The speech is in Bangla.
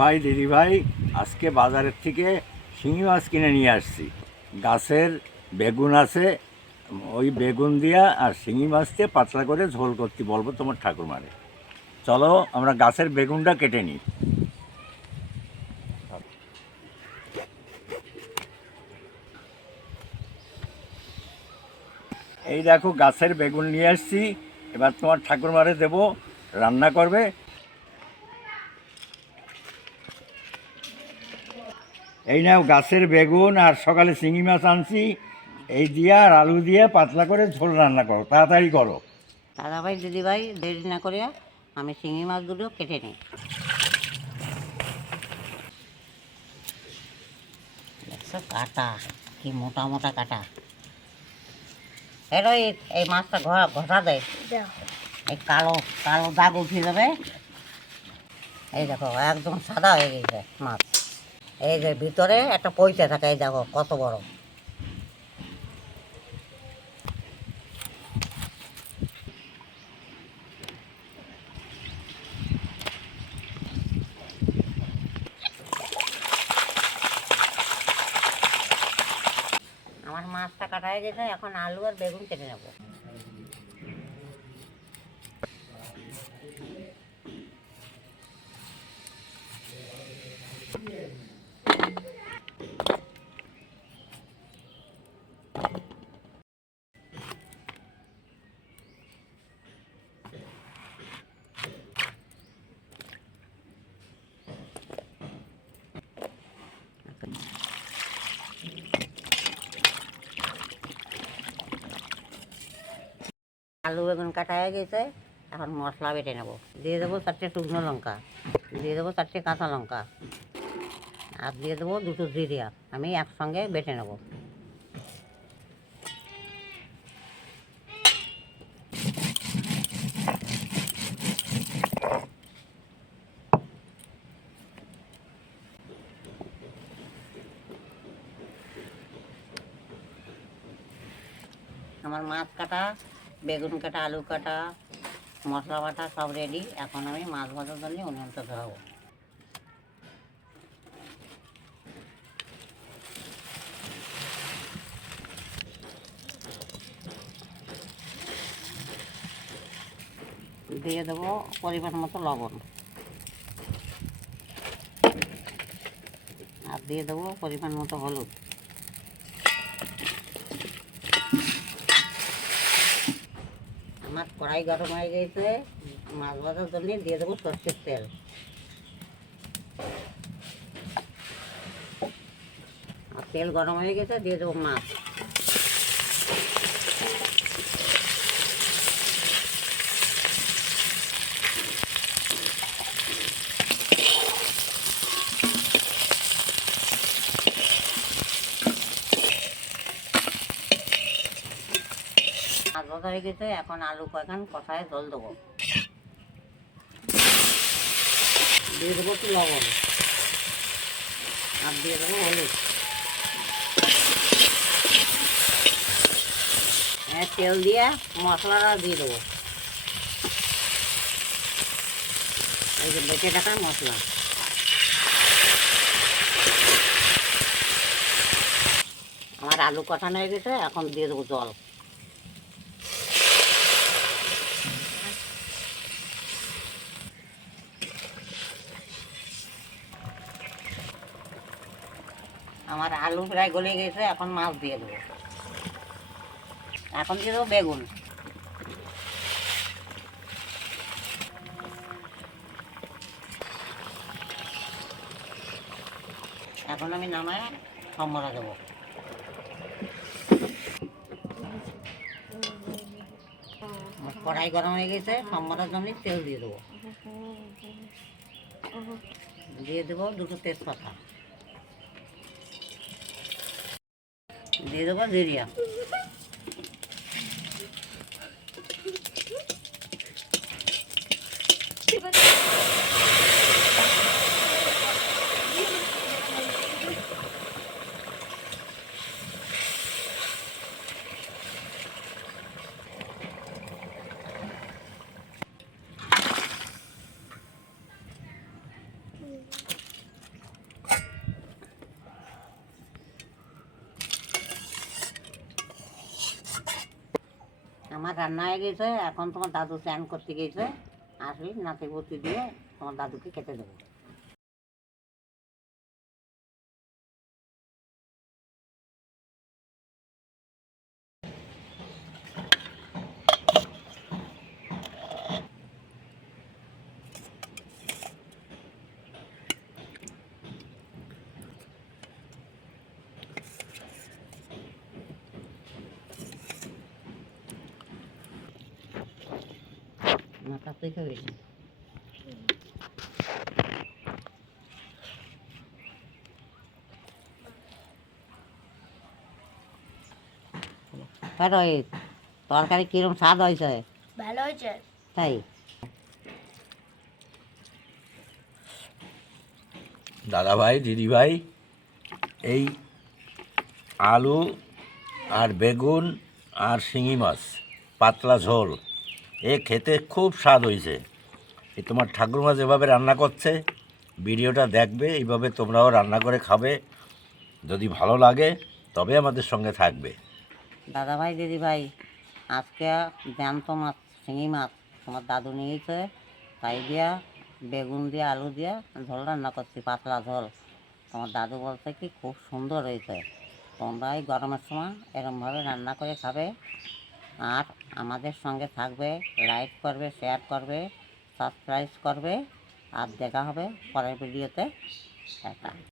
ভাই দিদি ভাই, আজকে বাজারের থেকে শিঙি মাছ কিনে নিয়ে আসছি। গাছের বেগুন আছে, ওই বেগুন দিয়া আর শিঙি মাছ দিয়ে পাতলা করে ঝোল করতে বলবো তোমার ঠাকুরমারে। চলো আমরা গাছের বেগুনটা কেটে নিই। এই দেখো গাছের বেগুন নিয়ে আসছি, এবার তোমার ঠাকুরমারে দেবো, রান্না করবে। এই নাও গাছের বেগুন, আর সকালে শিঙি মাছ আনছি, এই দিয়া আর আলু দিয়ে পাতলা করে ঝোল রান্না করো, তাড়াতাড়ি করো। দাদাভাই দিদিভাই দেরি না করিয়া আমি শিঙি মাছগুলো কেটে নিই। দেখছো কাটা, কি মোটা মোটা কাটা। এর এই মাছটা ঘষা দেয়, এই কালো কালো দাগ উঠে যাবে। এই দেখো একদম সাদা হয়ে গেছে মাছ। এই যে ভিতরে একটা পইতে থাকে, এই দেখো কত বড়। আমার মাছটা কাটা হয়ে গেছে, এখন আলু আর বেগুন কেটে নেবো। আলু বেগুন কাটা হয়ে গেছে, এখন মশলা বেটে নেবো। দিয়ে দেবো 4টে শুকনো লঙ্কা, দিয়ে দেবো 4টে কাঁচা লঙ্কা, আর দিয়ে দেবো 2টো জিরিয়া। আমি একসঙ্গে বেটে নেবো। আমার মাছ কাটা, বেগুন কাটা, আলু কাটা, মশলা বাটা সব রেডি। এখন আমি মাছ ভাজার জন্য উনুনটা ধরাবো। দিয়ে দেবো পরিমাণ মতো লবণ, আর দিয়ে দেবো পরিমাণ মতো হলুদ। আমার কড়াই গরম হয়ে গেছে, মাছ ভাজার জন্য দিয়ে দেবো সরষের তেল। আর তেল গরম হয়ে গেছে, দিয়ে দেবো মাছ। মাছ ভাজা হয়ে গেছে, এখন আলু কয়েকখান কষায় জল দেবো। দিয়ে দেবো একটু লবণ, আর দিয়ে দেবো হলুদ। তেল দিয়ে মশলাটা দিয়ে দেবো। এই যে বেটে রাখা মশলা। আমার আলু কষানো হয়ে গেছে, এখন দিয়ে দেবো জল। আমার আলু প্রায় গলে গেছে, এখন মাছ দিয়ে দেবো। এখন দিয়ে দেবো বেগুন। এখন আমি নামায় সম্বরা দেবো। কড়াই গরম হয়ে গেছে, সম্বরার জন্য তেল দিয়ে দেবো। দিয়ে দেবো 2টো তেজপাতা, দিয়ে দেবো জিরিয়া। আমার রান্না হয়ে গেছে, এখন তোমার দাদু স্নান করতে গেছে, আসবি নাতি বুতি দিয়ে তোমার দাদুকে খেতে দেবো। মাথা তুই খাবি? রোহিত, তরকারি কিরম স্বাদ হয়েছে? ভালো হয়েছে। তাই দাদা ভাই দিদি ভাই, এই আলু আর বেগুন আর শিঙি মাছ পাতলা ঝোল, এ খেতে খুব স্বাদ হয়েছে। এই তোমার ঠাকুরমা যেভাবে রান্না করছে, ভিডিওটা দেখবে, এইভাবে তোমরাও রান্না করে খাবে। যদি ভালো লাগে তবে আমাদের সঙ্গে থাকবে। দাদা ভাই দিদি ভাই, আজকে জ্যান্ত মাছ, শিঙি মাছ তোমার দাদু নিয়েছে, তাই দিয়া বেগুন দিয়ে আলু দিয়ে ঝোল রান্না করছি, পাতলা ঝোল। তোমার দাদু বলছে কি খুব সুন্দর হয়েছে। তোমরা এই গরমের সময় এরমভাবে রান্না করে খাবে, আর আমাদের সঙ্গে থাকবে, লাইক করবে, শেয়ার করবে, সাবস্ক্রাইব করবে। আর দেখা হবে পরের ভিডিওতে। টাটা।